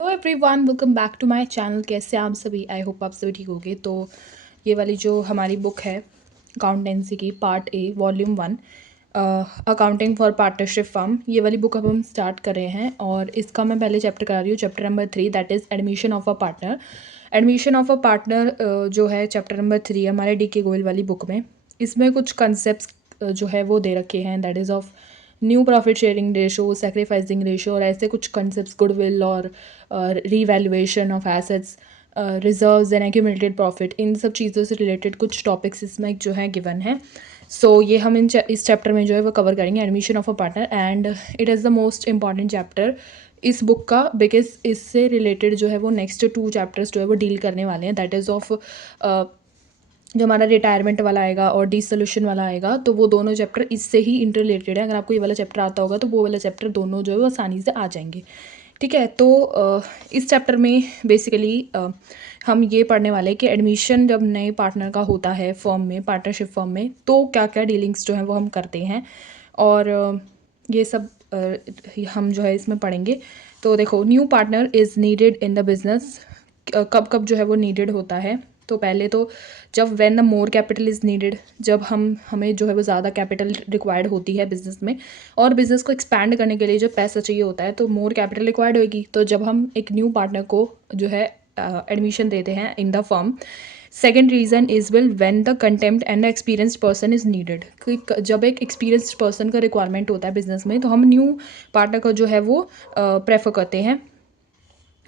Hello everyone, welcome back to my channel. कैसे हैं आप सभी? आई होप आप सभी ठीक होंगे। तो ये वाली जो हमारी बुक है अकाउंटेंसी की, part A volume 1, accounting for partnership firm, ये वाली बुक अब हम स्टार्ट कर रहे हैं। और इसका मैं पहले चैप्टर करा रही हूँ, chapter number 3, that is admission of a partner. Admission of a partner जो है चैप्टर नंबर 3 हमारे डी के गोयल वाली बुक में। इसमें कुछ कंसेप्ट जो है वो दे रखे हैं, that is of new profit sharing ratio, sacrificing ratio, और ऐसे कुछ कंसेप्ट, गुडविल और revaluation of assets, reserves and accumulated profit, इन सब चीज़ों से रिलेटेड कुछ टॉपिक्स इसमें जो है गिवन है। सो ये हम इस चैप्टर में जो है वो कवर करेंगे, admission of a partner, and it is the most important chapter इस बुक का, बिकॉज इससे रिलेटेड जो है वो नेक्स्ट 2 चैप्टर्स जो है वो डील करने वाले हैं। दैट इज़ ऑफ जो हमारा रिटायरमेंट वाला आएगा और डिसोल्यूशन वाला आएगा, तो वो दोनों चैप्टर इससे ही इंटर रिलेटेड है। अगर आपको ये वाला चैप्टर आता होगा तो वो वाला चैप्टर दोनों जो है वो आसानी से आ जाएंगे। ठीक है, तो इस चैप्टर में बेसिकली हम ये पढ़ने वाले हैं कि एडमिशन जब नए पार्टनर का होता है फर्म में, पार्टनरशिप फर्म में, तो क्या क्या डीलिंग्स जो हैं वो हम करते हैं, और ये सब हम जो है इसमें पढ़ेंगे। तो देखो, new partner is needed in the business. कब कब जो है वो नीडेड होता है? तो पहले तो जब when the more capital is needed, जब हमें जो है वो ज़्यादा कैपिटल रिक्वायर्ड होती है बिज़नेस में, और बिज़नेस को एक्सपैंड करने के लिए जब पैसा चाहिए होता है तो मोर कैपिटल रिक्वायर्ड होगी। तो जब हम एक न्यू पार्टनर को जो है एडमिशन देते हैं in the firm. Second reason is will when the contempt and the experienced person is needed. जब एक एक्सपीरियंस्ड पर्सन का रिक्वायरमेंट होता है बिजनेस में, तो हम न्यू पार्टनर को जो है वो प्रेफर करते हैं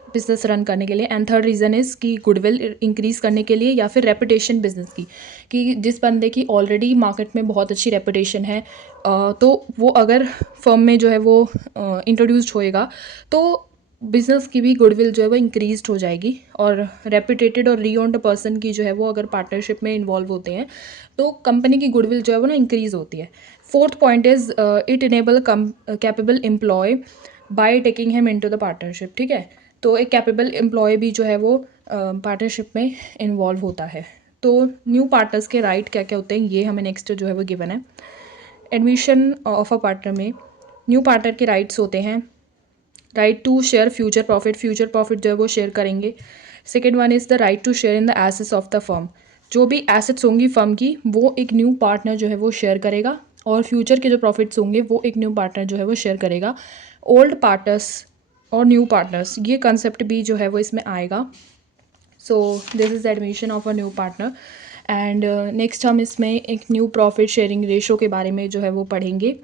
बिजनेस रन करने के लिए। एंड थर्ड रीज़न इज़ कि गुडविल इंक्रीज़ करने के लिए, या फिर रेपुटेशन बिजनेस की, कि जिस बंदे की ऑलरेडी मार्केट में बहुत अच्छी रेपुटेशन है, तो वो अगर फर्म में जो है वो इंट्रोड्यूस्ड होएगा, तो बिजनेस की भी गुडविल जो है वो इंक्रीज्ड हो जाएगी। और रेपुटेटेड और रीओन्ड पर्सन की जो है वो अगर पार्टनरशिप में इन्वॉल्व होते हैं, तो कंपनी की गुडविल जो है वो ना इंक्रीज़ होती है। Fourth point is it enable capable employ by taking him into the partnership. ठीक है, तो एक कैपेबल एम्प्लॉय भी जो है वो पार्टनरशिप में इन्वॉल्व होता है। तो न्यू पार्टनर्स के राइट क्या क्या होते हैं, ये हमें नेक्स्ट जो है वो गिवन है। एडमिशन ऑफ अ पार्टनर में न्यू पार्टनर के राइट्स होते हैं, right to share future profit, future profit जो है वो शेयर करेंगे। Second one is the right to share in the assets of the firm. जो भी एसेट्स होंगी फर्म की, वो एक न्यू पार्टनर जो है वो शेयर करेगा, और फ्यूचर के जो प्रॉफिट्स होंगे वो एक न्यू पार्टनर जो है वो शेयर करेगा। ओल्ड पार्टनर्स और न्यू पार्टनर्स, ये कंसेप्ट भी जो है वो इसमें आएगा। So this is admission of a new partner. And next हम इसमें एक न्यू प्रॉफिट शेयरिंग रेशो के बारे में जो है वो पढ़ेंगे।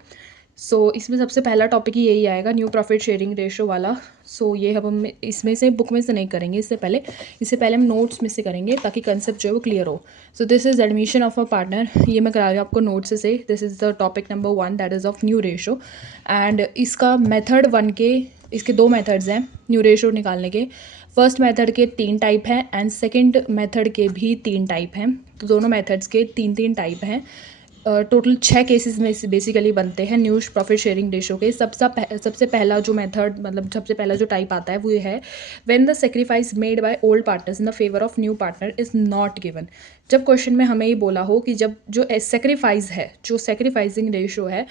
इसमें सबसे पहला टॉपिक ही यही आएगा, न्यू प्रॉफिट शेयरिंग रेशो वाला। ये हम इसमें से बुक में से नहीं करेंगे, इससे पहले हम नोट्स में से करेंगे, ताकि कंसेप्ट जो है वो क्लियर हो। So this is admission of a partner, ये मैं करा रही हूँ आपको नोट्स से। This is the topic number 1, that is of new ratio. And इसका मेथड 1 के, इसके 2 मेथड्स हैं न्यू रेशो निकालने के। फर्स्ट मेथड के 3 टाइप हैं, एंड सेकेंड मेथड के भी 3 टाइप हैं। तो दोनों मेथड्स के 3 टाइप हैं। टोटल 6 केसेस में बेसिकली बनते हैं न्यू प्रॉफिट शेयरिंग रेशो के। सबसे पहला जो मेथड, मतलब सबसे पहला जो टाइप आता है, वो ये है, when the sacrifice made by old partners in the favour of new partner is not given. जब क्वेश्चन में हमें ये बोला हो कि जब जो सेक्रीफाइस है, जो सेक्रीफाइसिंग रेशो है,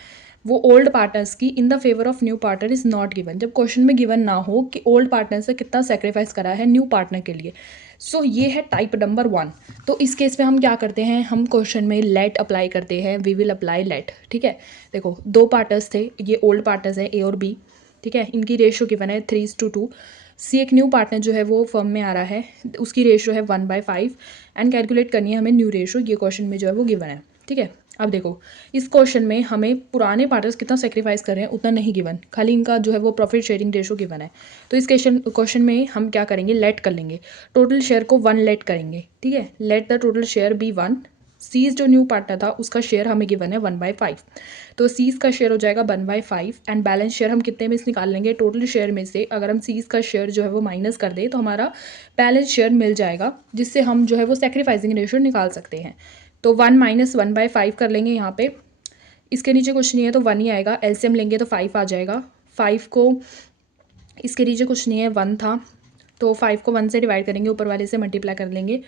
वो ओल्ड पार्टनर्स की in the favour of new partner is not given. जब क्वेश्चन में गिवन ना हो कि ओल्ड पार्टनर से कितना सेक्रीफाइस करा है न्यू पार्टनर के लिए। ये है टाइप नंबर 1। तो इस केस में हम क्या करते हैं, हम क्वेश्चन में लेट अप्लाई करते हैं, वी विल अप्लाई लेट। ठीक है, देखो 2 पार्टनर्स थे, ये ओल्ड पार्टनर्स हैं ए और बी। ठीक है, इनकी रेशो गिवन है 3:2। सी एक न्यू पार्टनर जो है वो फर्म में आ रहा है, उसकी रेशो है 1/5, एंड कैलकुलेट करनी है हमें न्यू रेशो, ये क्वेश्चन में जो है वो गिवन है। ठीक है, अब देखो इस क्वेश्चन में हमें पुराने पार्टनर्स कितना सेक्रीफाइस कर रहे हैं उतना नहीं गिवन, खाली इनका जो है वो प्रॉफिट शेयरिंग रेशो गिवन है। तो इस क्वेश्चन में हम क्या करेंगे, लेट कर लेंगे, टोटल शेयर को 1 लेट करेंगे। ठीक है, let the total share be 1। सीज जो न्यू पार्टनर था उसका शेयर हमें गिवन है 1/5, तो सीज का शेयर हो जाएगा 1/5, एंड बैलेंस शेयर हम कितने में से निकाल लेंगे, टोटल शेयर में से अगर हम सीज का शेयर जो है वो माइनस कर दें तो हमारा बैलेंस शेयर मिल जाएगा, जिससे हम जो है वो सेक्रीफाइसिंग रेशो निकाल सकते हैं। तो 1 - 1/5 कर लेंगे यहाँ पे, इसके नीचे कुछ नहीं है तो 1 ही आएगा, एलसीएम लेंगे तो 5 आ जाएगा। 5 को, इसके नीचे कुछ नहीं है, 1 था, तो 5 को 1 से डिवाइड करेंगे, ऊपर वाले से मल्टीप्लाई कर लेंगे,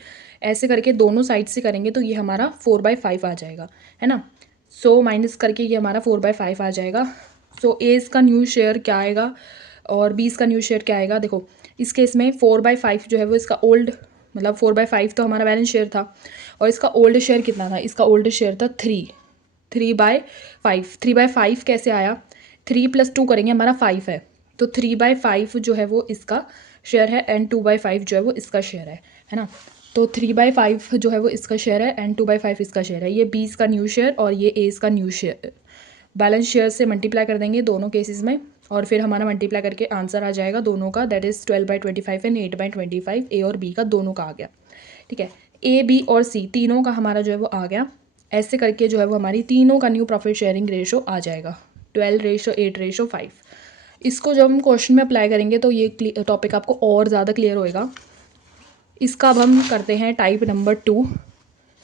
ऐसे करके दोनों साइड से करेंगे तो ये हमारा 4/5 आ जाएगा, है ना। माइनस करके ये हमारा 4/5 आ जाएगा। ए इसका न्यू शेयर क्या आएगा और बी इसका न्यू शेयर क्या आएगा, देखो इस केस में 4/5 जो है वो इसका ओल्ड, मतलब 4/5 तो हमारा बैलेंस शेयर था, और इसका ओल्ड शेयर कितना था, इसका ओल्ड शेयर था 3/5। 3/5 कैसे आया, 3 + 2 करेंगे, हमारा 5 है, तो 3/5 जो है वो इसका शेयर है एंड 2/5 जो है वो इसका शेयर है ना। तो 3/5 जो है वो इसका शेयर है एंड 2/5 इसका शेयर है। ये बी इसका न्यू शेयर और ये ए इसका न्यू शेयर। बैलेंस शेयर से मल्टीप्लाई कर देंगे दोनों केसेस में, और फिर हमारा मल्टीप्लाई करके आंसर आ जाएगा दोनों का, दैट इज़ 12/25 एंड 8/25। ए और बी का दोनों का आ गया, ठीक है। ए, बी और सी तीनों का हमारा जो है वो आ गया। ऐसे करके जो है वो हमारी तीनों का न्यू प्रॉफिट शेयरिंग रेशो आ जाएगा 12:8:5। इसको जब हम क्वेश्चन में अप्लाई करेंगे तो ये टॉपिक आपको और ज़्यादा क्लियर होएगा। इसका अब हम करते हैं टाइप नंबर 2,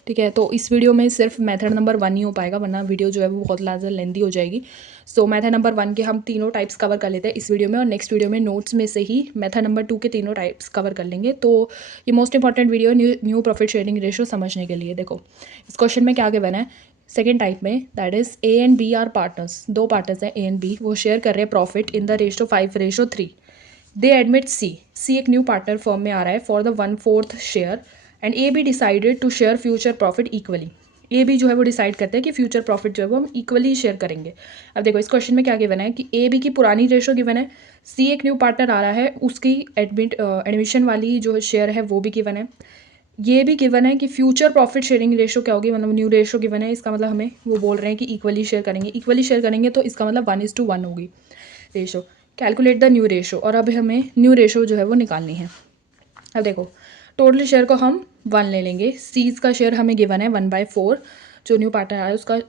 ठीक है। तो इस वीडियो में सिर्फ मेथड नंबर 1 ही हो पाएगा, वरना वीडियो जो है वो बहुत ज़्यादा लेंदी हो जाएगी। सो मेथड नंबर 1 के हम तीनों टाइप्स कवर कर लेते हैं इस वीडियो में, और नेक्स्ट वीडियो में नोट्स में से ही मेथड नंबर 2 के तीनों टाइप्स कवर कर लेंगे। तो ये most important video new profit sharing ratio समझने के लिए। देखो इस क्वेश्चन में क्या गिवन है, सेकेंड टाइप में, that is A and B are partners. दो पार्टनर्स हैं ए एंड बी, वो शेयर कर रहे हैं profit in the ratio 5:3। They admit C एक न्यू पार्टनर फर्म में आ रहा है for the 1/4 share, and A B decided to share future profit equally. A B जो है वो डिसाइड करते हैं कि फ्यूचर प्रॉफिट जो है वो हम इक्वली शेयर करेंगे। अब देखो इस क्वेश्चन में क्या गिवन है कि ए बी की पुरानी रेशो गिवन है, सी एक न्यू पार्टनर आ रहा है, उसकी एडमिशन वाली जो शेयर है वो भी गिवन है। ये भी गिवन है कि फ्यूचर प्रॉफिट शेयरिंग रेशो क्या होगी, मतलब न्यू रेशो गिवन है, इसका मतलब हमें वो बोल रहे हैं कि इक्वली शेयर करेंगे। इक्वली शेयर करेंगे तो इसका मतलब 1:1 होगी ratio. Calculate the new ratio, और अब हमें न्यू रेशो जो है वो निकालनी है। अब देखो टोटल शेयर को हम 1 ले लेंगे, सीज का शेयर हमें गिवन है 1/4, जो न्यू पार्टनर आया है उसका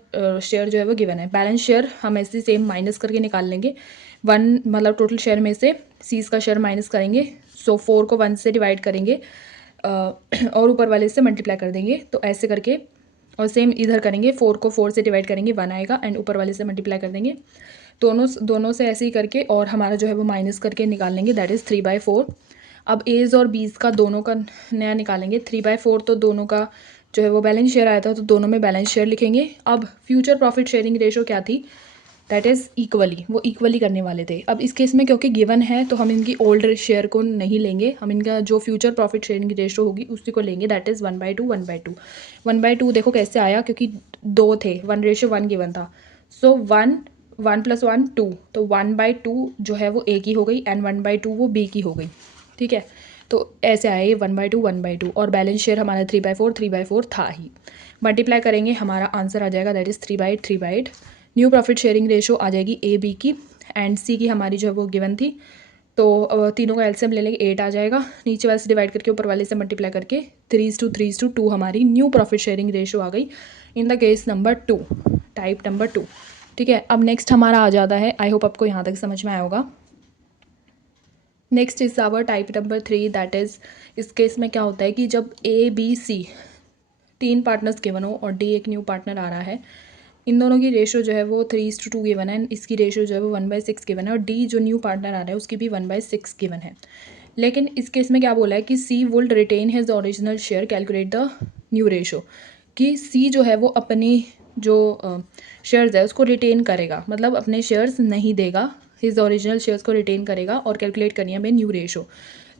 शेयर जो है वो गिवन है। बैलेंस शेयर हम ऐसे सेम माइनस करके निकाल लेंगे, 1 मतलब टोटल शेयर में से सीज का शेयर माइनस करेंगे, सो 4 को 1 से डिवाइड करेंगे और ऊपर वाले से मल्टीप्लाई कर देंगे, तो ऐसे करके, और सेम इधर करेंगे, 4 को 4 से डिवाइड करेंगे 1 आएगा, एंड ऊपर वाले से मल्टीप्लाई कर देंगे, दोनों से ऐसे ही करके, और हमारा जो है वो माइनस करके निकाल लेंगे, दैट इज़ 3/4। अब एज और बीज का दोनों का नया निकालेंगे। 3/4 तो दोनों का जो है वो बैलेंस शेयर आया था, तो दोनों में बैलेंस शेयर लिखेंगे। अब फ्यूचर प्रॉफिट शेयरिंग रेशो क्या थी, दैट इज़ इक्वली, वो इक्वली करने वाले थे। अब इस केस में क्योंकि गिवन है तो हम इनकी ओल्ड शेयर को नहीं लेंगे, हम इनका जो फ्यूचर प्रॉफिट शेयरिंग रेशो होगी उसी को लेंगे, दैट इज़ 1/2 1/2 1/2। देखो कैसे आया, क्योंकि 2 थे, 1:1 गिवन था, सो 1 + 1 2, तो 1/2 जो है वो ए की हो गई एंड 1/2 वो बी की हो गई, ठीक है। तो ऐसे आया ये 1/2 1/2, और बैलेंस शेयर हमारा 3/4 था ही। मल्टीप्लाई करेंगे, हमारा आंसर आ जाएगा that is 3/8। New profit sharing ratio आ जाएगी ए बी की एंड सी की हमारी जो है वो गिवन थी, तो तीनों का एलसीएम ले लेंगे, 8 आ जाएगा, नीचे वाले से डिवाइड करके ऊपर वाले से मल्टीप्लाई करके 3:2 हमारी न्यू प्रॉफिट शेयरिंग रेशो आ गई in the case number 2, type number 2, ठीक है। अब नेक्स्ट हमारा आ जाता है, आई होप आपको यहाँ तक समझ में आया होगा। Next is our type number 3, that is, इस केस में क्या होता है कि जब A B C 3 partners given हो और डी एक न्यू पार्टनर आ रहा है, इन दोनों की रेशो जो है वो 3:2 गिवन है, इसकी रेशो जो है वो 1/6 गिवन है, और डी जो न्यू पार्टनर आ रहा है उसकी भी 1/6 गिवन है। लेकिन इस केस में क्या बोला है कि C would retain his original share, calculate the new ratio, कि सी जो है वो अपनी जो शेयर्स है उसको रिटेन करेगा, मतलब अपने शेयर्स नहीं देगा, हिज ओरिजिनल शेयर्स को रिटेन करेगा, और कैलकुलेट करनी है हमें न्यू रेशो।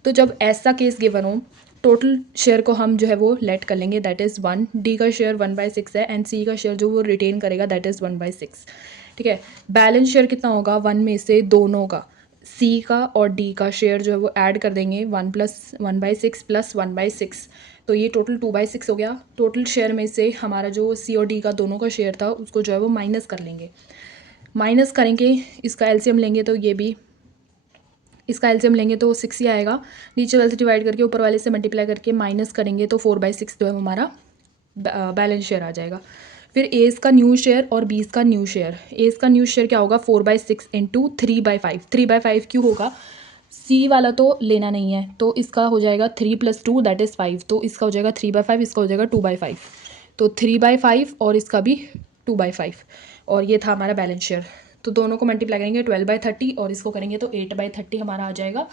तो जब ऐसा केस गिवन हो, टोटल शेयर को हम जो है वो लेट कर लेंगे, दैट इज़ 1, डी का शेयर 1/6 है एंड सी का शेयर जो वो रिटेन करेगा दैट इज़ 1/6, ठीक है। बैलेंस शेयर कितना होगा, 1 में से दोनों का, सी का और डी का शेयर जो है वो ऐड कर देंगे, 1 + 1/6 + 1/6, तो ये टोटल 2/6 हो गया। टोटल शेयर में से हमारा जो सी और डी का दोनों का शेयर था उसको जो है वो माइनस कर लेंगे, माइनस करेंगे, इसका एलसीएम लेंगे तो ये भी, इसका एलसीएम लेंगे तो 6 ही आएगा, नीचे वाले से डिवाइड करके ऊपर वाले से मल्टीप्लाई करके माइनस करेंगे तो 4/6 जो है हमारा बैलेंस शेयर आ जाएगा। फिर एज का न्यू शेयर और बीस का न्यू शेयर, एज का न्यू शेयर क्या होगा, 4/6 × 3/5, 3/5 क्यों होगा, सी वाला तो लेना नहीं है, तो इसका हो जाएगा 3 + 2 दैट इज़ 5, तो इसका हो जाएगा 3/5, इसका हो जाएगा 2/5, तो 3/5 और इसका भी 2/5, और ये था हमारा बैलेंस शेयर। तो दोनों को मल्टीप्लाई करेंगे 12/30 और इसको करेंगे तो 8/30 हमारा आ जाएगा।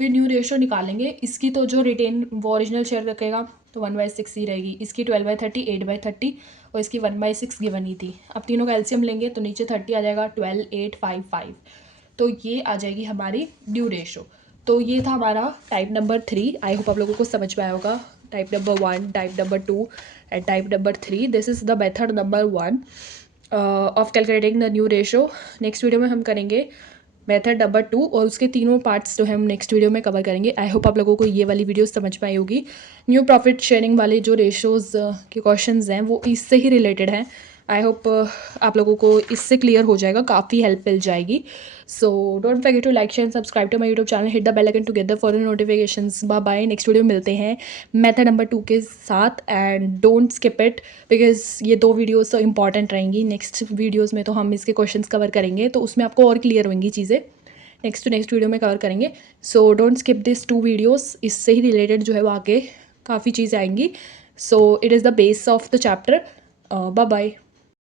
फिर न्यू रेशो निकालेंगे, इसकी तो जो रिटेन वो ओरिजिनल शेयर रखेगा तो 1/6 ही रहेगी, इसकी 12/30 8/30 और इसकी 1/6 गिवन ही थी। अब तीनों का एलसीएम लेंगे तो नीचे 30 आ जाएगा, 12 8 5 5, तो ये आ जाएगी हमारी ड्यू रेशो। तो ये था हमारा टाइप नंबर 3। आई होप आप लोगों को समझ में आया होगा। Type number 1, type number 2 and type number 3। This is the method number 1 of calculating the new ratio. Next video में हम करेंगे मेथड नंबर 2 और उसके तीनों पार्ट्स जो है हम नेक्स्ट वीडियो में कवर करेंगे। आई होप आप लोगों को ये वाली वीडियो समझ में आई होगी। न्यू प्रॉफिट शेयरिंग वाले जो रेशोज़ के क्वेश्चंस हैं वो इससे ही रिलेटेड हैं। आई होप आप लोगों को इससे क्लियर हो जाएगा, काफ़ी हेल्प मिल जाएगी। So don't forget to like share subscribe to my YouTube channel, hit the bell icon together for the notifications. Bye bye. Next video में मिलते हैं मेथड नंबर 2 के साथ and don't skip it because ये 2 videos तो important रहेंगी। Next videos में तो हम इसके क्वेश्चन कवर करेंगे तो उसमें आपको और क्लियर होंगी चीज़ें। नेक्स्ट टू नेक्स्ट वीडियो में कवर करेंगे। So don't skip this 2 videos. इससे ही रिलेटेड जो है वो आगे काफ़ी चीज़ें आएंगी। So it is the base of the chapter. Bye bye.